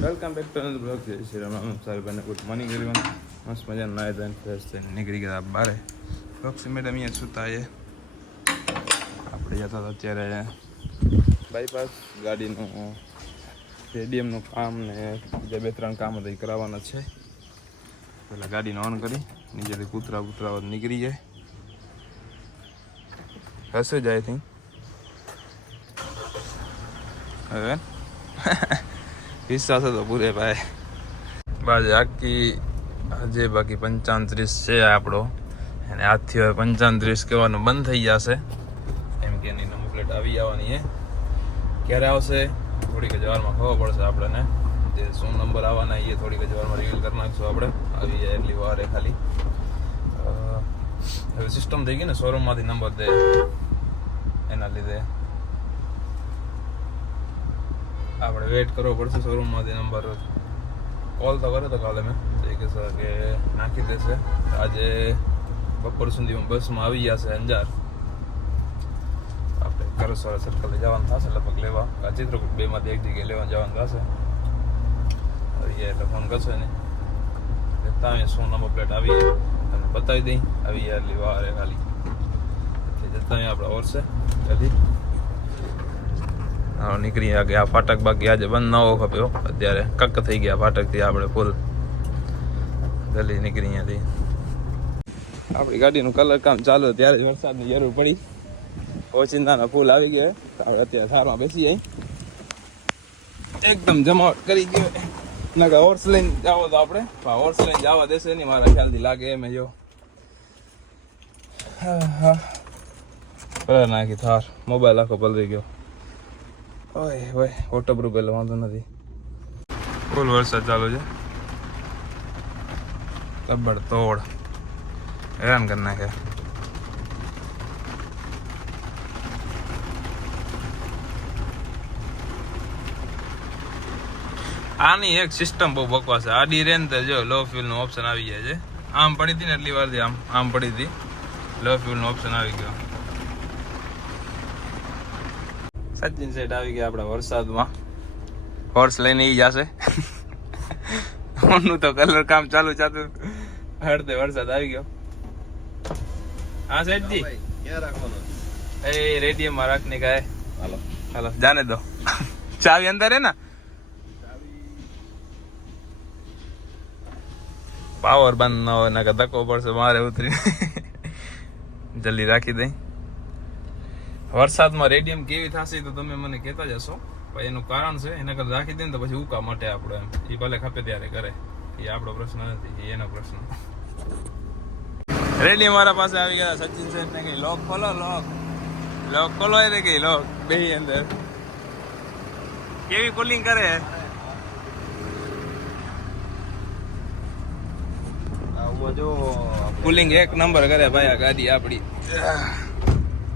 Welcome back to another blog. જય શ્રી રામ. સારી બને ગુડ મોર્નિંગ એવરીવન. મસ્ત મજાનું નાય ધોઈને ફ્રેશ થઈને નીકળી ગયા બારે. રોક્ષી મેડમ અહીંયા સૂતા છે. આપણે જતા હતા અત્યારે બાયપાસ ગાડીનું રેડિયમનું કામ ને જે 2-3 કામ હતા એ કરાવવાના છે. પહેલાં ગાડીને ઓન કરી નીચેથી કૂતરા નીકળી જાય. હશે જ આઈ થિંક હવે વિશ્વાસ હતો પૂરે ભાઈ. બાજુ આખી આજે બાકી 35 છે આપણો, અને આજથી હવે 35 કહેવાનું બંધ થઈ જશે, એમ કે એની નંબર પ્લેટ આવી આવવાની છે. ક્યારે આવશે થોડીક જ વારમાં ખબર પડશે આપણને. જે શું નંબર આવવાના એ થોડીક જ વારમાં રિવીલ કરી નાખશું આપણે. આવી જાય એટલી વાર ખાલી. હવે સિસ્ટમ થઈ ગઈ ને શોરૂમમાંથી નંબર દે, એના લીધે આપણે વેઇટ કરવો પડશે શોરૂમમાંથી નંબર. કોલ તો કર્યો તો કાલે મેં, એ કે સર કે નાખી દેશે. આજે બપોર સુધીમાં બસમાં આવી જશે અંજાર. આપણે કરસવાળા સર્કલે જવાનું થશે લગભગ લેવા. આ ચિત્રકૂટ 2માંથી એક જગ્યાએ લેવા જવાનું થશે. આવી જાય એટલે ફોન કરશે ને ત્યાં શું નંબર પ્લેટ આવી જાય તમને બતાવી દઈ. આવી જાય એટલી વાર ખાલી જતાં આપણે ઓરશે જલ્દી નીકળી ગયા. આ ફાટક બાકી આજે બંધ ન હોવો ખપ્યો. અત્યારે કક થઈ ગયા ફાટકથી આપણે ફૂલ જલ્દી નીકળી અહીંયાથી. આપણી ગાડીનું કલર કામ ચાલુ ત્યારે જ વરસાદની જરૂર પડી. ઓચિંતાના ફૂલ આવી ગયા. અત્યારે થારમાં બેસી જાય એકદમ જમાવટ કરી ગયો. ના હોર્સ લઈને જાઓ તો આપણે હોર્સ લઈને જવા દેશે નહીં મારા ખ્યાલથી લાગે એમ. જો કલર નાખી થાર, મોબાઈલ આખો પલરી ગયો. ઓય ભાઈ વોટરપ્રૂફ એટલે વાંધો નથી. ફૂલ વરસાદ ચાલુ છે, તબડ તોડ હેરાન કરી નાખે. આની એક સિસ્ટમ બહુ બકવાસ છે. આડી રેન તો જો લો ફ્યુલનું ઓપ્શન આવી જાય છે. આમ પડી હતી ને એટલી વારથી આમ પડી હતી, લો ફ્યુલનું ઓપ્શન આવી ગયો. સચિન સેટ આવી ગયા આપણા વરસાદમાં. હોર્સ લઈને ઈ જશે. ઓનું તો કલર કામ ચાલુ હડતે વરસાદ આવી ગયો. હા સેટજી ક્યાં રાખવાનો? એ રેડિયમ માં રાખને કા હે. હાલો હાલો જાને દો. ચાવી અંદર હે ના? પાવર બંધ ન હોય ના ધક્કો પડશે મારે ઉતરી. જલ્દી રાખી દઈ. વરસાદમાં રેડિયમ કેવી થશે તો તમે મને કહેતા જશો. પણ એનું કારણ છે એના કરતા રાખી દે ને તો પછી ઉકા મટે આપણો એમ. એ ભલે ખપે ત્યારે કરે, એ આપણો પ્રશ્ન નથી, એનો પ્રશ્ન. રેડિયમ મારા પાસે આવી ગયા. સચિન સેઠ ને કઈ લોક ખોલો, લોક ખોલો એ કઈ લોક બે અંદર કેવી કુલિંગ કરે. જો કુલિંગ એક નંબર કરે ભાઈ આ ગાડી આપણી.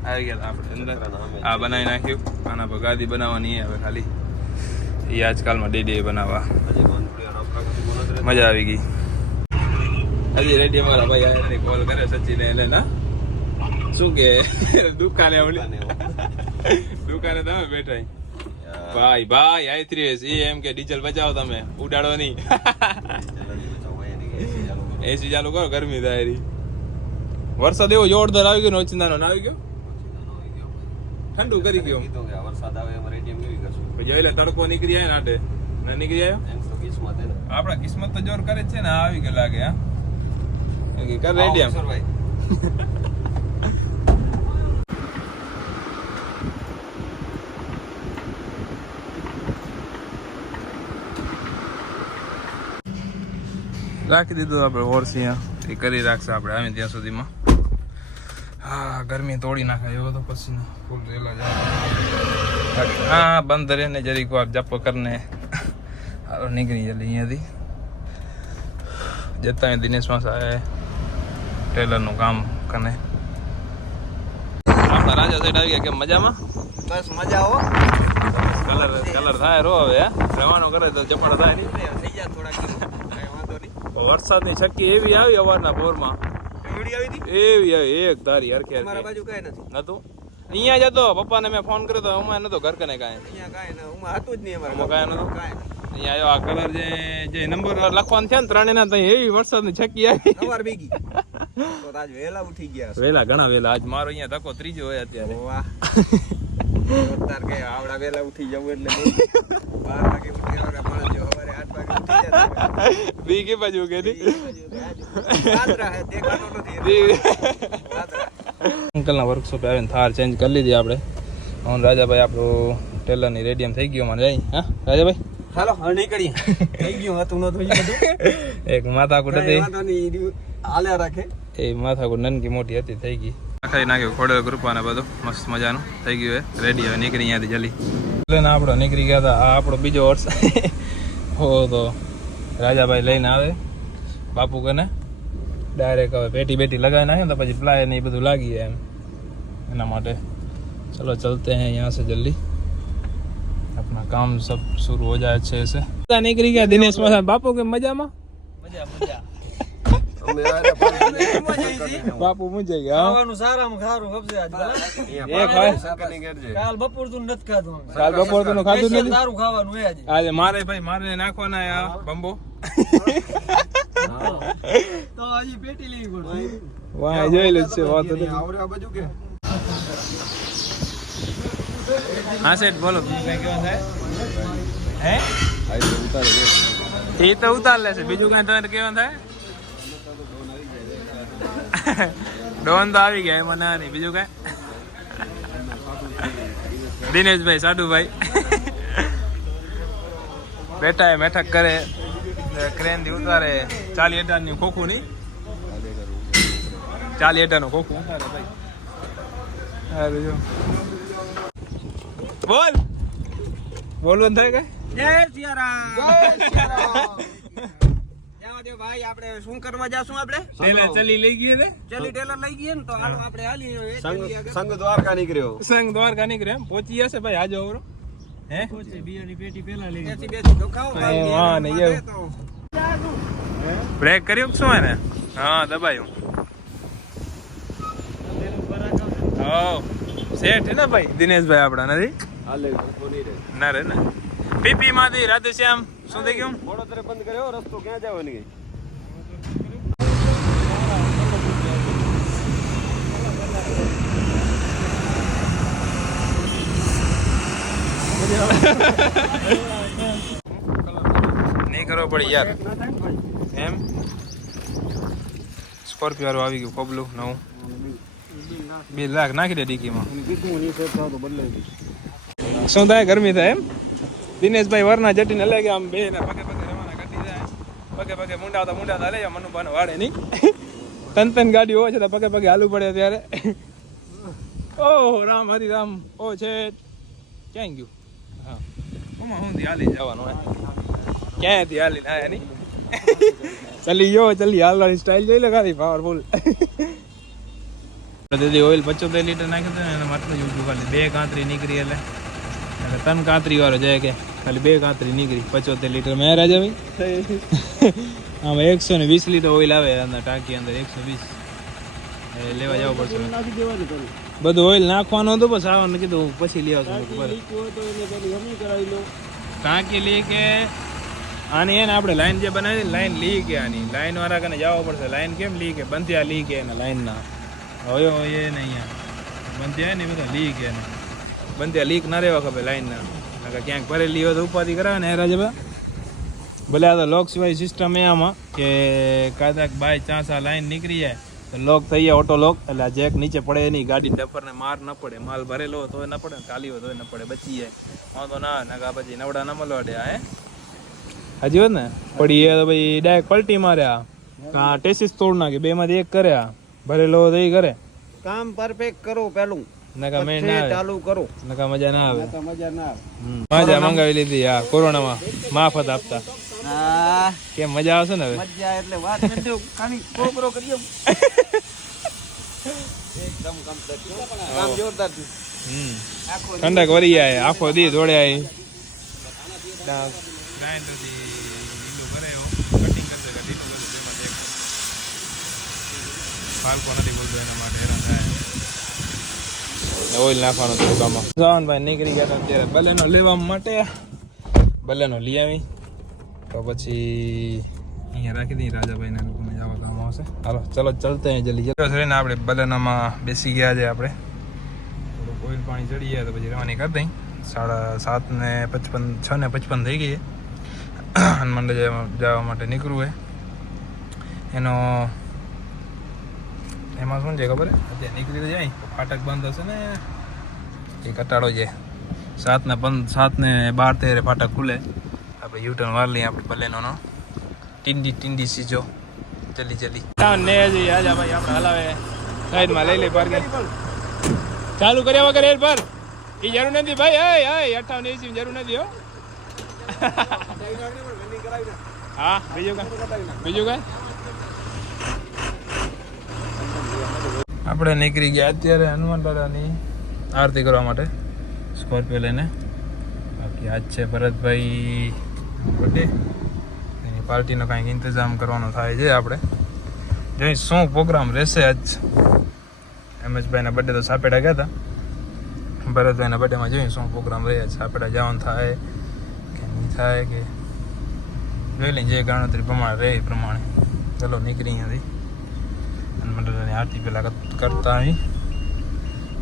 આવી ગયા આપણે અંદર. આ બનાવી નાખ્યું. આના પર ગાદી બનાવવાની હવે ખાલી. એ આજકાલમાં ડે બનાવવા મજા આવી ગઈ. હજી રેડી અમારા ભાઈ આને કોલ કરે સચિને એટલે ના શું કે દુકાને તમે બેઠા ભાઈ આઈ3 એ એમ કે ડીઝલ બચાવો તમે, ઉડાડો નહીં. એસી ચાલુ કરો, ગરમી થાય. વરસાદ એવો જોરદાર આવી ગયો. ઓચિંતાનો ના આવી ગયો, ઠંડુ કરી ગયો. વરસાદ આવે એટલે તડકો નીકળી જાય ને આટે ના નીકળી જાય. આપડા કિસ્મત તો જોર કરે જ છે ને. આવી ગયો લાગે. હા કર રેડિયમ રાખી દીધું આપણે હોર્સ અહીંયા. એ કરી રાખશે આપણે આવે ત્યાં સુધીમાં. હા ગરમી તોડી નાખે એવો તો પછી ફૂલ રેલા જાય. હા બંધ રહે ને જરીક વાર જપ કરને હાલો નીકળી જલ્દી અહીંયાથી. જતા દિનેશ માસા ટેલરનું કામ કને. આપણા રાજા સાઈડ આવી ગયા. કેમ મજામાં? બસ મજા હો. કલર થાય રો હવે રવાનો કરે તો ચપડા થાય થઈ જાય થોડાક. વરસાદની છક્કી એવી આવી અવારના પોરમાં. એવી આવી એક ધારી હરખે નતું. અહીંયા જ હતો. પપ્પાને મેં ફોન કર્યો તો અમારે નતો ઘર કને કાંઈ. કાંઈ નતું. અહીંયા આવ્યો આ કલર જે નંબર લખવાનું છે ને ત્રણેના તો એવી વરસાદની છકી આવી સવાર ભેગી તો આજ વેલા ઉઠી ગયા વેલા ઘણા વેલા આજ મારો અહીંયા ધક્કો ત્રીજો હોય અત્યારે વાહ જોરદાર કે આવડા વેલા ઉઠી જવું એટલે 12 વાગે ઉઠી આવડા માણસ જો સવારે 8 વાગે ઉઠી જાય બી કે બાજુ કે ની વાદરા હે દેખાતો નથી વાદરા અંકલના વર્કશોપ આવીને થાર ચેન્જ કરી લીધી આપણે હું રાજાભાઈ આપણું ટેલરની રેડિયમ થઈ ગયો મને જાય હા રાજાભાઈ હાલો હવે નીકળીએ થઈ ગયું હતું ન થઈ બધું એક માથાકૂટ હતી હાલ્યા રાખે એ માથાકૂટ નનકી મોટી હતી થઈ ગઈ આખરી નાખ્યું ખોડેલ ગ્રુપાને બધું મસ્ત મજાનું થઈ ગયું હે રેડી હવે નીકળી અહીંયાથી જલ્દી એટલે આપણો નીકળી ગયા હતા આ આપણો બીજો વર્ષ હો તો રાજાભાઈ લઈને આવે બાપુ કને ડાયરેક્ટ હવે પેટી બેટી લગાવી નાખે તો પછી પ્લાય ને એ બધું લાગી જાય એમ એના માટે चलो चलते हैं यहाँ से जल्दी अपना काम सब शुरू हो जाए अच्छे से निकली गया दिनेश मसान बापू के मजा में बापू मुझे ખાવાનું સારામાં સારું હબસે આજ ભલા એક હોય કાલ બપોર તું નથી ખાધું કાલ બપોર તું ખાધું નથી સારું ખાવાનું હે આજે આજે મારે ભાઈ મારે નાખવાના આ બંબો તો આજે પેટી લેવી પડશે વાહ જોઈ લે છે વાત તો આવરા બાજુ કે હા સેટ બોલો બીજું કઈ કેવું થાય હે એ તો ઉતાર લેશે બીજું કઈ તમારે કેવું થાય ડોન તો આવી ગયા એમાં ના નહીં બીજું કઈ દિનેશભાઈ સાડુભાઈ બેઠા એ મેઠક કરે ક્રેન થી ઉતારે 40 હેઠળ ની ખોખું નહીં 40 હેઠળ નું ખોખું ઉતારે ભાઈ અરે જો બોલ બોલવાનું થાય કઈ જય સિયારામ જય સિયારામ જાવ દે ભાઈ આપણે શું કરવા જાશું આપણે ટેલર ચલી લઈ ગઈ ને ચલી ટેલર લઈ ગઈ ને તો હાલો આપણે હાલી સંગ દ્વારકા નીકળ્યો સંગ દ્વારકા નીકળ્યો એમ પહોંચી જશે ભાઈ આજો ઓરો હે પહોંચે બિયાની પેટી પેલા લઈ ગઈ બેસી તો ખાવ હા ને એ બ્રેક કર્યું કે શું એને હા દબાયું હા સેટ હે ને ભાઈ દિનેશભાઈ આપડા નથી હાલે કોની રે ના રે ને પીપી માંથી રાધેશ્યામ શું થઈ ગયું વડોદરે બંધ કર્યો રસ્તો ક્યાં જવાની ગઈ નહીં કરવો પડે યાર એમ સ્કોર્પિયો વાળું આવી ગયું કોબલું નવું 2 લાખ નાખી દે ડીકીમાં શું થાય ગરમી થાય એમ દિનેશભાઈ વરના જટીને લઈ ગયા આમ બે ને પગે પગે રવાના કરી જાય પગે પગે મુંડાવતા લઈ જાય મનુભાને વાળે નહીં તન ગાડી હોય છે તો પગે પગે હાલવું પડે ત્યારે ઓહ રામ હરી રામ ઓ છે ક્યાં ગયું હા ઓમાં હું હાલી જવાનું હે ક્યાંથી હાલીને આયા નહીં ચલી હાલવાની સ્ટાઇલ જોઈ લે ખાલી પાવરફુલ દીદી ઓઇલ 75 લીટર નાખ્યું હતું ને એના માટલું જ ઉઠું ખાલી 2 કાંતરી નીકળી એટલે 3 કાંતરી વાળો જાય કે ખાલી 2 કાંતરી નીકળી 75 લીટર મેં રાજાભાઈ આમાં 120 લીટર ઓઇલ આવે અંદર ટાંકી અંદર 120 લેવા જવું પડશે બધું ઓઇલ નાખવાનું હતું બસ આવવાનું કીધું પછી લેવા ટાંકી લીક કે આની એને આપણે લાઈન જે બનાવી લાઈન લીક કે આની લાઈન વાળા કને જવું પડશે લાઈન કેમ લીક કે બંધ્યા લીક કે એના લાઈનના હવે એ ને અહીંયા બંધ્યા ને બધા લીક એને બંધ્યા લીક ના રહેવા ખબર લાઈનના ક્યાંક ભરેલી હોય તો ઉપાધિ કરાવે ને રાજાબા ભલે આ તો લોક સિવાય સિસ્ટમ એ આમાં કે કદાચ બાય ચાન્સ આ લાઈન નીકળી જાય તો લોક થઈ જાય ઓટો લોક એટલે આ જેક નીચે પડે નહીં ગાડી ડફરને માર ન પડે માલ ભરેલો હોય તો ન પડે ખાલી હોય તો ન પડે બચી જાય વાંધો ના નકા પછી નવડા ન મળવા દે હે હજી હોત ને પડી એ તો ભાઈ ડાયરેક્ટ પલટી માર્યા હા ટેસીસ તોડ નાખે 2 માંથી 1 કર્યા ભરેલો તો એ કરે કામ પરફેક્ટ કરો પેલું નકા મેં ના આવે ચાલુ કરો નકા મજા ના આવે તો મજા ના આવે મજા મંગાવી લીધી આ કોરોનામાં માફત આપતા હા કેમ મજા આવશે ને હવે મજા એટલે વાત નથી ખાલી કોબરો કરીએ એકદમ કમ્પ્લીટ કામ જોરદાર થયું ઠંડક વરી જાય આખો દી દોડે આવી ઓઇલ નાખવાનું થોડું કામમાં જવાનભાઈ નીકળી ગયા અત્યારે બલેનો લેવા માટે બલેનો લઈ આવી તો પછી અહીંયા રાખી દઈએ રાજાભાઈને લોકોને જવા કામ આવશે. હાલો ચલો ચલતે हैं જલ્દી જલ્દી. છે ને આપણે બલેનામાં બેસી ગયા છે આપણે. થોડુંક ઓઇલ પાણી ચડી જાય તો પછી રવાની કરી દઈ. 7:55 6:55 થઈ ગઈ છે. હનુમાન જવા માટે નીકળવું હોય એનો એમાં શું છે ખબર અત્યારે નીકળી જાય તો ફાટક બંધ હશે ને એ કટાડો છે. 7:12 ફાટક ખુલે. આપણે યુટર્ન વાર લઈએ આપણે બલેનોનો. ટીંડી સીજો જલ્દી ને જઈએ આજા ભાઈ આપણે હલાવે સાઈડમાં લઈ લે પાર્કિંગ ચાલુ કર્યા વગર એર પર એ જરૂર નથી ભાઈ. 58 એસી જરૂર નથી હો. હા બીજું કાંઈ આપણે નીકળી ગયા અત્યારે હનુમાન દાદાની આરતી કરવા માટે સ્કોર્પિયો લઈને. બાકી આજ છે ભરતભાઈ બર્થડે. એની પાર્ટીનો કાંઈક ઇંતજામ કરવાનો થાય છે આપણે. જોઈ શું પ્રોગ્રામ રહેશે આજ. એમએસભાઈના બર્થડે તો સાપેડા ગયા હતા. ભરતભાઈના બર્થડેમાં જોઈએ શું પ્રોગ્રામ રહે. સાપેડા જવાનું થાય કે નહીં થાય કે જોઈ લઈને જે ગણતરી પ્રમાણે રહે એ પ્રમાણે. ચલો નીકળી અહીંયાથી. મંડળની આરતી પહેલાં કરતા આવી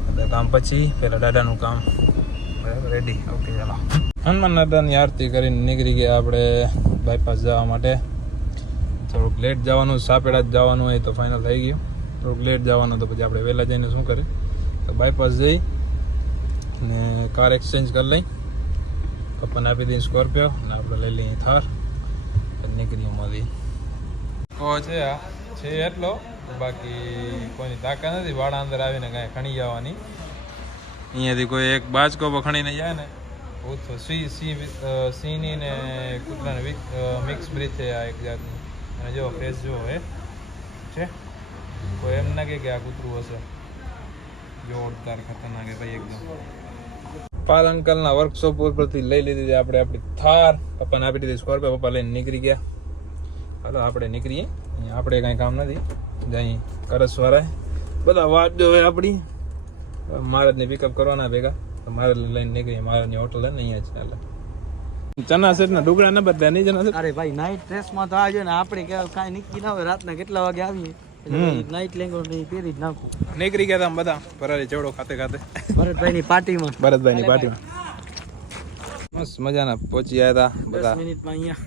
બધા કામ પછી પહેલાં દાદાનું કામ બરાબર રેડી. ઓકે ચાલો હનુમાન દાદાની આરતી કરીને નીકળી ગયા આપણે બાયપાસ જવા માટે. થોડુંક લેટ જવાનું સાપેડા જ જવાનું હોય તો ફાઇનલ થઈ ગયું. થોડુંક લેટ જવાનું તો પછી આપણે વહેલા જઈને શું કરીએ તો બાયપાસ જઈ ને કાર એક્સચેન્જ કરી લઈ. પપ્પાને આપી દઈએ સ્કોર્પિયો અને આપણે લઈ લઈએ થાર નીકળીએ એમાંથી. કહો છે આ છે એટલો બાકી કોઈની તાકાત નથી વાળા અંદર આવીને કાંઈ ખણી જવાની. અહીંયાથી કોઈ એક બાજકો ખણીને જાય ને તો સિંહની ને કૂતરાની મિક્સ બ્રીડ છે આ એક જાતની. અને જો ફેસ જો એ છે કોઈ એમ ના કે આ કૂતરું હશે. જોરદાર ખતરનાક છે ભાઈ એકદમ. પાલ અંકલના વર્કશોપ ઉપરથી લઈ લીધી આપણે આપણી થાર. પપ્પાને આપી દીધી સ્કોર્પિયો. પપ્પા લઈને નીકળી ગયા. હાલો આપણે નીકળીએ. અહીંયા આપણે કાંઈ કામ નથી. જઈ કરસવાળા બધા વાત જોવે આપણી. મહારાજને પિકઅપ કરવાના ભેગા તો મહારાજ લઈને નીકળીએ. મહારાજની હોટલ ને અહીંયા જ ચાલે. ચના સેટના ડુગડા ન બદલા નહીં ચના સેટ. અરે ભાઈ નાઈટ ડ્રેસમાં તો આવજો ને આપણે કે કાંઈ નીકળી ના હોય રાતના કેટલા વાગે આવીએ નાઈટ લેંગો પહેરી જ નાખું. નીકળી ગયા હતા બધા ફરારી ચેવડો ખાતે ભરતભાઈની પાર્ટીમાં મસ્ત મજાના પહોંચી આવ્યા હતા બધા. 10 મિનિટમાં અહીંયા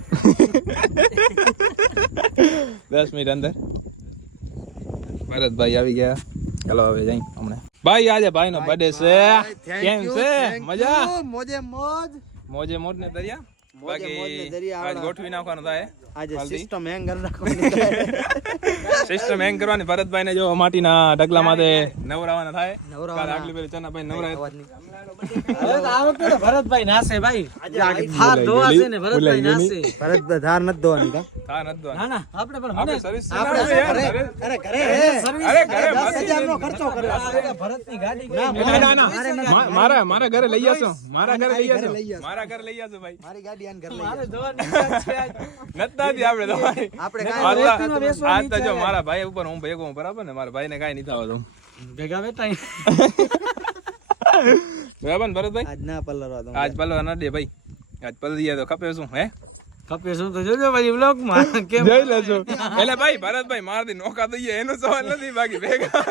10 મિનિટ અંદર ભરતભાઈ આવી ગયા. ચાલો હવે જઈ હમણાં. ભાઈ આજે ભાઈનો બર્થડે છે. કેમ છે? મજા મોજે મોજ ને દરિયા. બાકી આજ ગોઠવી નાખવાનો થાય. સિસ્ટમ હેંગ કરવાની. ભરતભાઈ ને જો માટીના ઢગલા માટે નવરાવાના થાય. આગલી પેલી ચનાભાઈ નવરાય. ભરતભાઈ નાસે ભાઈ. થાર ધોવાશે ને ભરતભાઈ નાસે. ભરતભાઈ થાર નથી ધોવાની કા? થાર નથી ધોવાની. ના આપણે પણ આપણે સર્વિસ આપણે ઘરે ખર્ચો કરે. ભરતની ગાડી મારા ઘરે લઈ આવશો. મારા ઘરે લઈ આવશો ભાઈ. મારી ગાડી આન ઘરે લઈ આપણે ધોવાની. આજ તો જો મારા ભાઈ ઉપર હું ભેગો બરાબર ને. મારા ભાઈ ને કઈ નહીં થવા દઉં. ભેગા બેઠા બરાબર ને ભરતભાઈ? આજ ના પલરવા દો. આજ પલવા ના દે ભાઈ. આજ પલરી જાય તો ખપે શું હે? ખપે શું તો જોજો પછી વ્લોગ માં કેમ જોઈ લેજો. એટલે ભાઈ ભરતભાઈ મારથી નોકા દઈએ એનો સવાલ નથી. બાકી ભેગા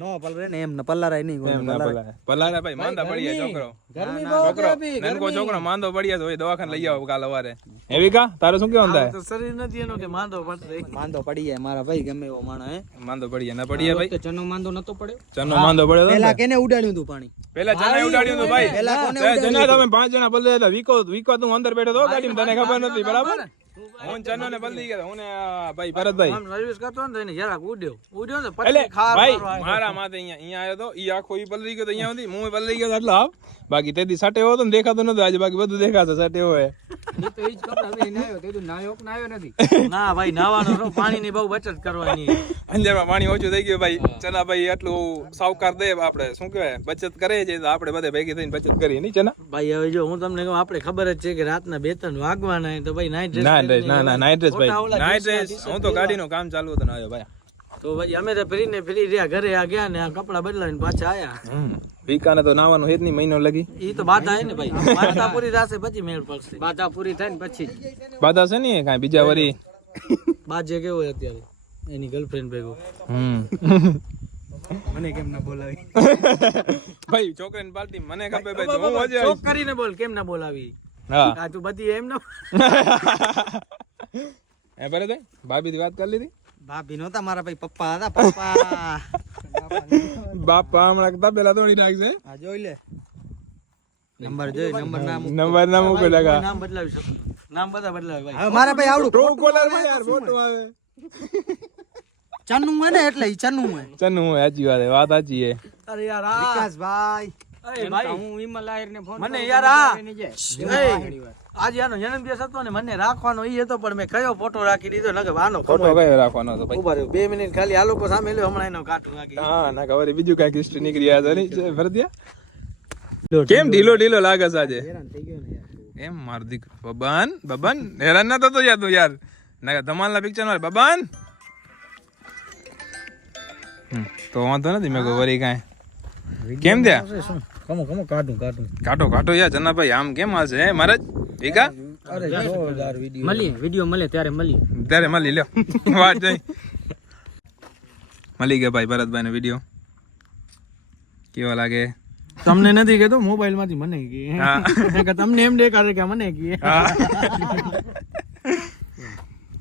નો પલરે ને એમ ન પલરાય નહીં. પલારા ભાઈ માંદા પડી જાય છોકરો. નનકો છોકરો માંદો પડી જાય તો દવાખાને લઈ આવો કાલ સવારે. એવી કા તારે શું કેવાનું થાય? તો શરીર નથી એનો કે માંદો પડી જાય. મારા ભાઈ ગમે એવો માણસ હે માંદો પડી જાય ના પડી જાય ભાઈ. ચનો માંદો નતો પડ્યો. ચનો માંદો પડ્યો. પેલા કેને ઉડાડ્યું તું પાણી? પેલા ચના ઉડાડ્યું હતું ભાઈ. ચના તમે 5 જણા બદલે હતા. વીકો તું અંદર બેઠો તો ગાડીમાં તને ખબર નથી બરાબર. હું ચનો ને બદલી ગયો. હું ને ભાઈ ભરતભાઈ સર્વિસ કરતો ને એને જરાક ઉડ્યો ને એટલે પછી ભાઈ મારા માથે અહીંયા આવ્યો તો ઈ આખો ઈ પલરી ગયો તો અહીંયા સુધી હું પલરી ગયો એટલે આવ. બાકી તેથી સાટે એવો તો ને દેખાતો નતો. આજે બાકી બધું દેખાતો સાટે એવો હે. ના ભાઈ નાવાનો પાણી ની બહુ બચત કરવાની. અંજારમાં પાણી ઓછું થઈ ગયું ભાઈ. ચના ભાઈ એટલું સાવકાર દે આપણે શું કહેવાય બચત કરે છે તો આપણે બધે ભેગી થઈને બચત કરીએ નહીં ચના ભાઈ. હવે જો હું તમને કહું આપણે ખબર જ છે કે રાતના 2-3 વાગવાના તો ભાઈ નાઈટ ડ્રેસ ના નાઈટ ડ્રેસ ભાઈ નાઈટ ડ્રેસ. હું તો ગાડીનું કામ ચાલુ હતું ને આવ્યો ભાઈ. તો પછી અમે તો ફરી રહ્યા ઘરે આ ગયા ને આ કપડા બદલાવીને પાછા આયા. વીકાને તો નાવાનું હેત નહીં મહિનો લગી. ઈ તો બાધા હે ને ભાઈ, બાધા પૂરી થશે પછી મેળ પડશે. બાધા પૂરી થાય ને પછી બાધા છે ને કાંઈ બીજા વરી. બાજે કેવો હોય અત્યારે એની ગર્લફ્રેન્ડ ભેગો. મને કેમ ના બોલાવી ભાઈ છોકરીની પાર્ટી મને ખબર ભાઈ તો હું આજે ચોક કરીને બોલ, કેમ ના બોલાવી. હા આ તું બધી એમ ના એ બરે દે ભાભી થી વાત કરી લીધી. ભાભી નહોતા મારા ભાઈ, પપ્પા હતા. પપ્પા બાપા હમણાં તબેલા તોડી નાખશે. આ જોઈ લે નંબર જોઈ, નંબર નંબર ના મૂકો લગા. નામ બદલાવી શકું, નામ બધા બદલાવે ભાઈ. મારા ભાઈ આવડું ટ્રો કોલર માં યાર ફોટો આવે. ચન્નુ હે ને એટલે ઈ ચન્નુ હે. ચન્નુ હોય સાચી વાત છે, વાત સાચી છે. અરે યાર આ વિકાસભાઈ, અરે ભાઈ હું વિમલ આયર ને ફોન મને યાર આજે આનો જન્મદિવસ હતો ને મને રાખવાનો ઈ હતો, પણ મેં કયો ફોટો રાખી દીધો નકર આનો ફોટો કયો રાખવાનો હતો ભાઈ? ઉભા રહ્યો 2 મિનિટ ખાલી આ લોકો સામે લ્યો, હમણાં એનો કાઢું આગી. હા ના ખબર બીજું કઈક હિસ્ટ્રી નીકળી આવે નહીં ભરદિયા. કેમ ઢીલો ઢીલો લાગે છે આજે? હેરાન થઈ ગયો ને યાર. એમ માર દીકરો બબન બબન હેરાન ના થતો યાર તું યાર. ના ધમાલના પિક્ચર માં બબન તો વાંધો નથી. મેં કોઈ વરી કાંઈ કેમ થયા? શું કમો કાઢું કાટો કાટો યાર જનાભાઈ આમ કેમ હાલશે હે મહારાજ? ઠીકા અરે જોરદાર વિડિયો મળે ત્યારે મળીએ. ત્યારે મળી લ્યો વાત જઈ મળી ગયા ભાઈ ભરતભાઈ નો વિડીયો કેવો લાગે? તમને નથી કહેતો, મોબાઈલ માંથી મને હા. કે તમને એમ દેખાડે કે મને કે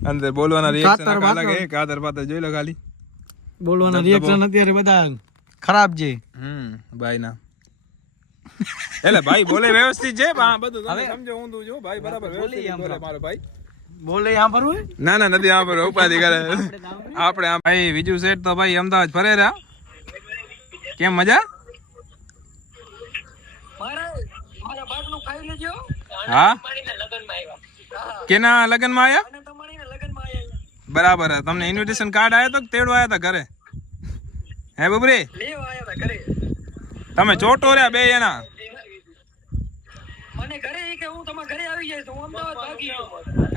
અંદર બોલવાના રિએક્શન અલગ હે. કાતર પાતર જોઈ લો ખાલી બોલવાના રિએક્શન અત્યારે બધા ખરાબ છે. ભાઈ ના એટલે ભાઈ બોલે વ્યવસ્થિત છે હા બધું તમે સમજો ઊંધું જો ભાઈ બરાબર વ્યવસ્થિત બોલે મારો ભાઈ. બોલે યા પર હોય ના ના નથી આ પર ઉપાધિ કરે આપણે આ ભાઈ બીજું સેટ તો ભાઈ અમદાવાદ ફરે રહ્યા. કેમ મજા? હા કેના લગન માં આયા? બરાબર તમને ઇન્વિટેશન કાર્ડ આયો તો તેડવા આયા હતા ઘરે? હે બબરી તમે ચોટો રહ્યા બે એના.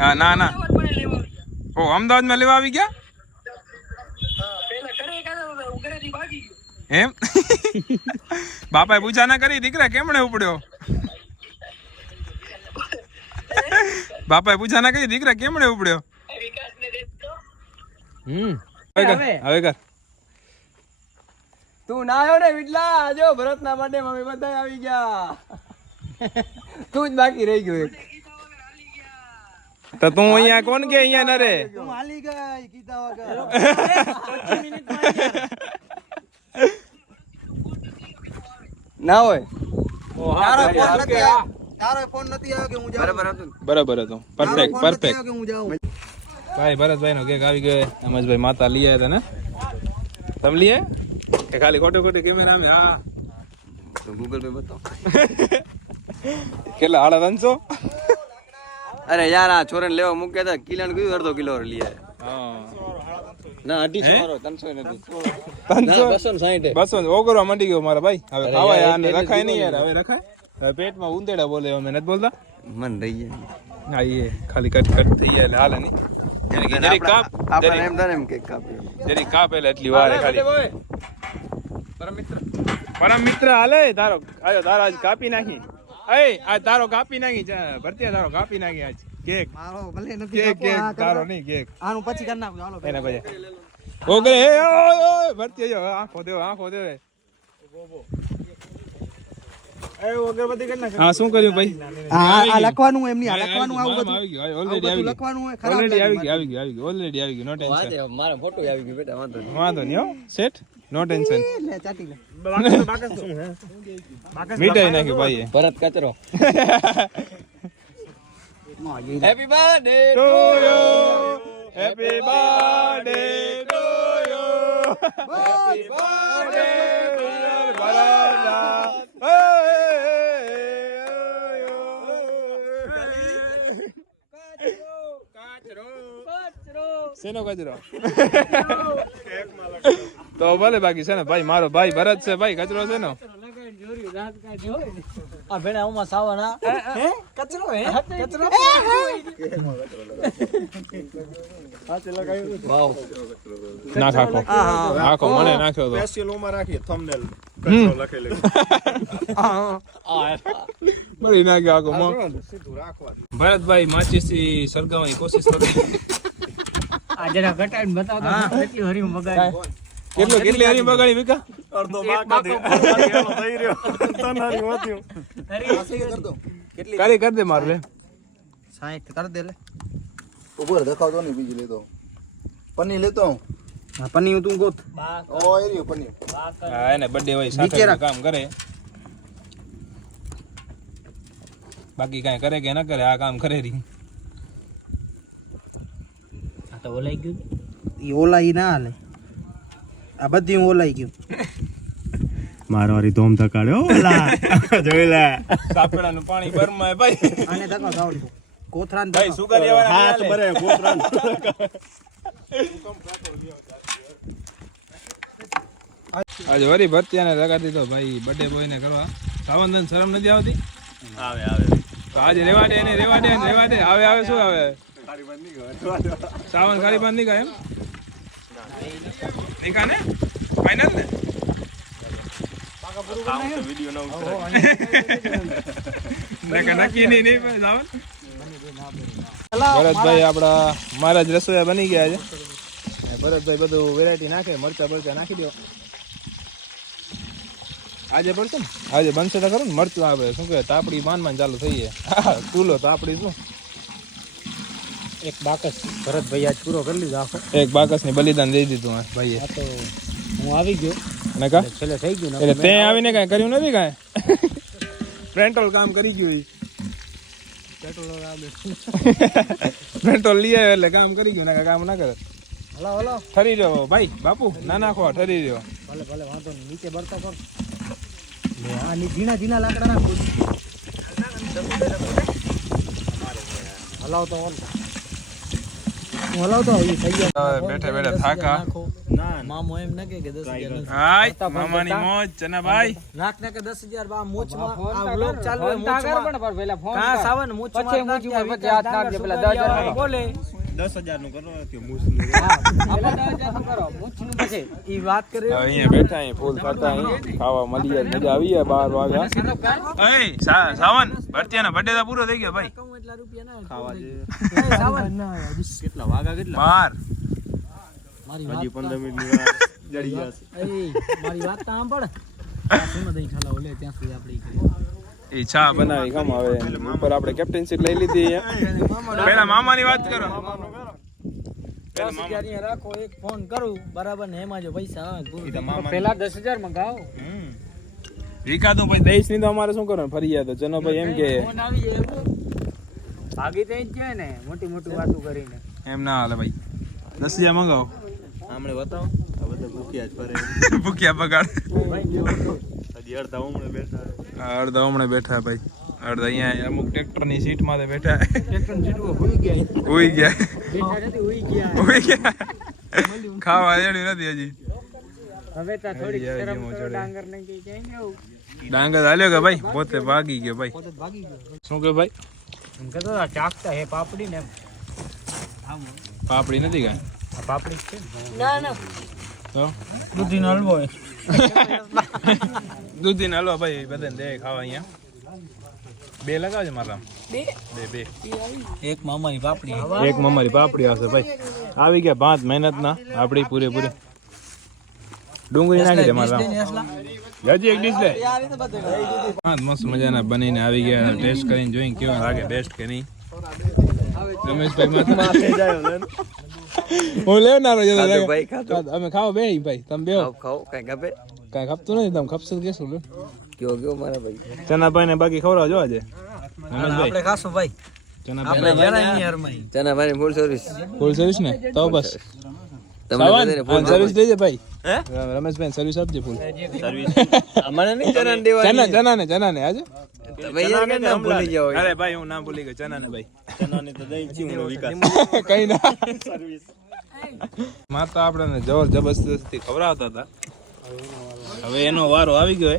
હા ના ના ઓ અમદાવાદ માં લેવા આવી ગયા એમ? બાપાએ પૂછા ના કરી દીકરા કેમણે ઉપડ્યો? બાપાએ પૂછા ના કરી દીકરા કેમણે ઉપડ્યો? હવે કર તું ના આવ્યો ને વિટલા, જો ભરત ના માટે મમ્મી બધા આવી ગયા, તું જ બાકી રહી ગયો એક. તો તું અહીંયા કોણ કે અહીંયા ન રે? હું હાલી ગઈ કીધા વગર. ના હોય તારો ફોન નથી આવ્યો કે હું જાઉં. બરાબર હતું બરાબર હતું પરફેક્ટ ફોન નથી પરફેક્ટ. આવ્યો કે હું જાઉં. ભાઈ ભરતભાઈ નો કેક આવી ગયો. અમજભાઈ માતા લઈ આવ્યા હતા ને? તમે લઈ આવ્યા કે ખાલી ખોટો ખોટી કેમેરા આવે? હા ગૂગલ પે બતાવો. કેટલા 350? અરે યાર આ છોરાને લેવા મૂક્યા હતા, કિલાને કીધું અડધો કિલો લઈ આવે. ના 250 વાળો 300 નથી. 260 200 ઓગરવા માંડી ગયો મારા ભાઈ. હવે ખાવાય આને રખાય નહીં યાર. હવે રખાય હવે પેટમાં ઉંદેડા બોલે અમે નથી બોલતા. મન રહી જાય. હા એ ખાલી કટ કટ થઈ જાય એટલે હાલે નહીં. જરી કાપ આપણે એમ થાય ને એમ કેક કાપ્યો. જરી કાપ એટલે એટલી વાર ખાલી. પરમ મિત્ર હાલે તારો આયો તારો આજ કાપી નાખી. એ આ તારો કાપી નાખી ભરતિયા તારો કાપી નાખી આજ કેક. મારો ભલે નથી કેક કાપવો, આ કેક તારો નહીં કેક આનું પછી કરી નાખજો. હાલો એને પછી ઓગરે એ ઓય ભરતિયા જો આંખો દે હા શું કર્યું ભાઈ? આ લખવાનું એમ નહીં, આ લખવાનું આવું બધું આવી ગયું ઓલરેડી આવી લખવાનું હોય. ખરાબ ઓલરેડી લાગે આવી ગયું ઓલરેડી આવી ગયું નો ટેન્શન મારા ફોટો આવી ગયો બેટા, વાંધો નહીં. વાંધો નહીં હો સેટ નો ટેન્શન. લે ચાટી લે. મીઠાઈ નાખ્યું ભાઈએ. ભરત કચરો. Happy birthday to you happy birthday to you happy birthday Bharat. શેનો કચરો? તો ભલે બાકી છે ને ભાઈ મારો ભાઈ ભરત છે ભાઈ કચરો છે ને આ ભેણા ઓમાં સાવના હે કચરો હે કચરો નાખ આખો આખો મને નાખ્યો તો સ્પેશિયલ ઓમાં રાખી થંબનેલ કચરો લખેલો બળી નાખ્યો આખો સીધું રાખવા દે. ભરતભાઈ માચીસથી સળગાવવાની કોશિશ કરી આ જરા ઘટાડીને બતાવતો કેટલી હરી મગાઈ કેટલી હરી બગાડી વિકા અડધો બાકા દે એનો થઈ રહ્યો તનારી હોત્યું કરી કર દે માર લે 60 કર દે લે ઉપર દેખાવતો નહીં બીજી લેતો પનીર લેતો પનીર તું ગોત ઓ એરિયો પનીર હા એને બર્થડે હોય સાથે કામ કરે બાકી કાંઈ કરે કે ના કરે આ કામ કરે રી આ તો ઓલાઈ ગયું ઈ ઓલાઈ ના હાલે આ બધી ઓલાઈ ગયું મારવારી ધોમ ધકાડ્યો ઓલા જોઈ લે સાપેડાનું પાણી બરમાય ભાઈ આને ધક્કો આવડતો કોથરાન ભાઈ સુગર લેવાના હાથ ભરે કોતરાન આજે વરી ભરતિયાને લગાડી દીધો ભાઈ બર્થડે બોય ને કરવા સાવંતન શરમ નથી આવતી આવે તો આજે રેવા દે એને રેવા દે આવે શું આવે સાવન ખાલી બંધ નીકળે એમ નીકા ને ફાઇનલ ને વિડિયો નક્કી નહીં સાવન ભરતભાઈ આપડા મારા જ રસોઈયા બની ગયા છે ભરતભાઈ બધું વેરાયટી નાખે મરચા નાખી દો આજે પડશે ને આજે બનશે તો ખરું ને મરચું આવે શું કહેવાય તાપડી માન ચાલુ થઈ જાય ચૂલો તાપડી શું એક બાકસ ભરતભાઈ આજ પૂરો કરી લીધો આખો એક બાકસ ની બલિદાન દઈ દીધું આ ભાઈએ આ તો હું આવી ગયો અને કા છેલ્લે થઈ ગયું એટલે તે આવીને કાંઈ કર્યું નથી કાંઈ પેટ્રોલ કામ કરી ગયું પેટ્રોલ લઈ આવ્યો એટલે કામ કરી ગયું ને કામ ના કરે હલો હલો ઠરી રહ્યો ભાઈ બાપુ ના નાખો ઠરી રહ્યો ભલે ભલે વાંધો નહીં નીચે બળતા કર લે આ ની ઝીણા લાકડા નાખ હલાવતો હું હલાવતો એ થઈ ગયા બેઠા થાકા મામો એમ ના કે 10,000 હાય મામાની મોજ ચનાભાઈ નાખ ને કે 10,000 બા મૂછમાં આ વ્લોગ ચાલુ હે મૂછમાં પણ પેલા ફોન કા સાવન મૂછમાં પછી મૂછમાં હાથ નાખ દે પેલા 10,000 બોલે 10,000 નું કરો કે મૂછનું આપણે 10,000 નું કરો મૂછનું પછી ઈ વાત કરે અહીંયા બેઠા અહીં ફૂલ ખાતા અહીં ખાવા મળી જાય મજા આવી જાય 12 વાગ્યા એ સાવન ભરતિયાનો બર્થડે તો પૂરો થઈ ગયો ભાઈ એટલા રૂપિયા ના ખાવા જે સાવન ના કેટલા વાગા કેટલા માર મારી હજી 15 મિનિટ ની વાર જડી જશે એ મારી વાત તો સાંભળ સુનો દઈ ખાલા ઓલે ત્યાં સુધી આપણે ઈ કરીએ એ ચા બનાવી કામ આવે ઉપર આપણે કેપ્ટનશીપ લઈ લીધી અહીંયા પેલા મામાની વાત કરો 10,000 રાખો એક ફોન કરું બરાબર ને એમાં જો પૈસા આવે પેલા 10,000 મંગાવો વિકાતું ભાઈ દઈશ નહીં તો અમારે શું કરવાનું ફરી ગયા તો ચનો ભાઈ એમ કે ફોન આવી જાય ભાગી તો જ જાય ને મોટી વાતો કરીને એમ ના હાલે ભાઈ 10,000 મંગાવો આમણે બતાવો આ બધા ભૂખ્યા જ ફરે ભૂખ્યા બગાડ હજી અડધા ઉમણે બેઠા અડધા હમણાં બેઠા ભાઈ અડધા અહીંયા અમુક ટ્રેક્ટરની સીટમાં તો બેઠા ટ્રેક્ટર જીટવો હોઈ ગયા ઉઈ ગયા બેઠા નથી હોઈ ગયા ઉઈ ગયા ખાવા એડી નથી હજી હવે તો થોડીક તરફ ડાંગર ને કઈ જાય ને ડાંગર હાલ્યો કે ભાઈ પોતે ભાગી ગયો ભાઈ પોતે ભાગી ગયો શું કે ભાઈ એમ કહેતો ચાકતા હે પાપડી ને એમ પાપડી નથી કાંઈ આ પાપડી છે ના તો દૂધીનો હલવો હે દૂધીનો હલવા ભાઈ બધાને દે ખાવા અહીંયા બે લગાવજો મારા બે એક મામાની પાપડી એક મમારી પાપડી આવશે ભાઈ આવી ગયા 5 મહેનતના આપણી પૂરેપૂરી ડુંગળી નાખી દે મારા હજી એક ડીશ લે મસ્ત મજાના બનીને આવી ગયા ટેસ્ટ કરીને જોઈને કેવા લાગે બેસ્ટ કે નહીં રમેશભાઈ માથે જાય હું લેવનારો જતો ભાઈ ખાતો અમે ખાવા બે ભાઈ તમે બેહો ખાઓ કઈ ગપે કાંઈ ખપતું નથી તમે ખપશે તો કેશું લે કયો મારા ભાઈ ચનાભાઈ ને બાકી ખવડાવજો આજે આપણે ખાશું ભાઈ ચનાભાઈ ચના ભાઈ ફૂલ સર્વિસ ફૂલ સર્વિસ ને તો બસ સર્વિસ દેજે ભાઈ રમેશભાઈ સર્વિસ આપજે ફૂલ અમારે નહીં ચના દેવાની ચના ને આજે ભાઈ યાર કેમ નામ ભૂલી જાવ અરે ભાઈ હું નામ ભૂલી ગયો ચના ને ભાઈ ચનાની તો દહીં ચીવનો વિકાસ કઈ ના માતા આપણને જબરજસ્તી ખવડાવતા હતા હવે એનો વારો આવી ગયો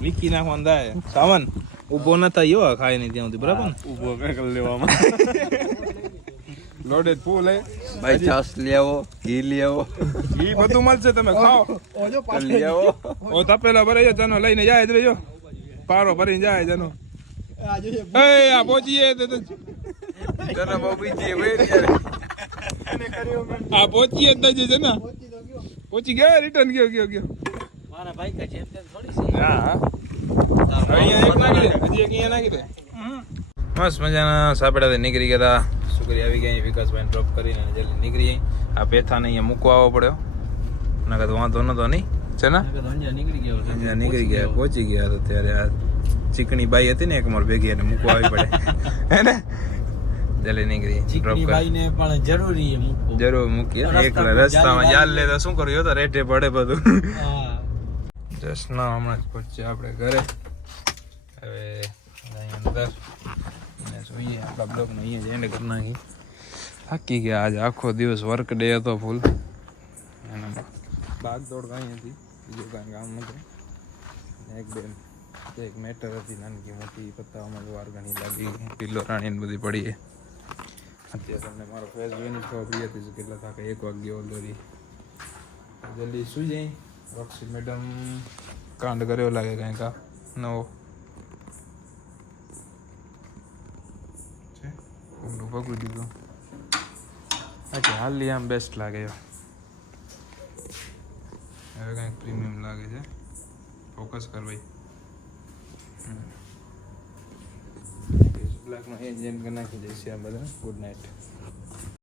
વિકી નાખવાનું થાય સાવન ઊભો ન થાય યો ખાય નહીં ત્યાં સુધી બરાબર ને ઊભો કંઈક લેવામાં લોડેડ ફૂલ હે ભાઈ છાસ લેવો ઘી લેવો ઈ બધું મળશે તમે ખાઓ લેવો ઓ તપેલા ભરાઈ જાય જનો લઈને જાય જ રહ્યો પારો ભરીને જાય જનો એ આ પહોંચીએ જનો બહુ બીજી વેરી આ પહોંચીએ જ જજે જના પહોંચી ગયા રિટર્ન ગયો મારા ભાઈ કા જેમ તેમ થોડી છે હા અહીંયા એક નાખી દે હજી એક અહીંયા નાખી દે મસ્ત મજાના સાપડા નીકળી ગયા શુક્રિયા આવી ગયા વિકાસભાઈ ડ્રોપ કરીને જલ્દી નીકળી ગઈ આ પેથાને અહીંયા મૂકવા આવવો પડ્યો નકર તો વાંધો નતો નહીં છે ને નીકળી ગયા પહોંચી ગયા તો ત્યારે આ ચીકણી બાઈ હતી ને એક માર ભેગી એને મૂકવા આવી પડે હે ને જલ્દી નીકળી ચીકણી ભાઈને પણ જરૂરી છે મૂકવું જરૂર મૂકીએ એકલા રસ્તામાં યાદ લે તો શું કર્યું તો રેટે પડે બધું હા જસ્ટ ના હમણાં જ પહોંચ્યા આપણે ઘરે હવે અંદર અને જોઈએ આપણા બ્લોગનો અહીંયા જ એન્ડ કરી નાખી થાકી ગયા આજે આખો દિવસ વર્ક ડે હતો ફૂલ અને ભાગ દોડ કાંઈ હતી બીજું કાંઈ કામ નહોતું એક મેટર હતી નાનકી મોટી પત્તામાં વાર ઘણી લાગી પિલ્લો રાણી ને બધી પડી અત્યારે તમને મારો ફેસ જોઈને જ ખબર પડી હતી કેટલા થાકે 1 વાગ્યો ઓલરેડી જલ્દી સુઈ જઈ રોક્સી મેડમ કાંડ કર્યો લાગે કાંઈ કા નવો છે ઊંડું પકડી દીધું અચ્છા હાલી આમ બેસ્ટ લાગે હવે કાંઈક પ્રીમિયમ લાગે છે ફોકસ કર ભાઈ બ્લેકમાં એ જેમ નાખી દઈશું આ બધા ગુડ નાઇટ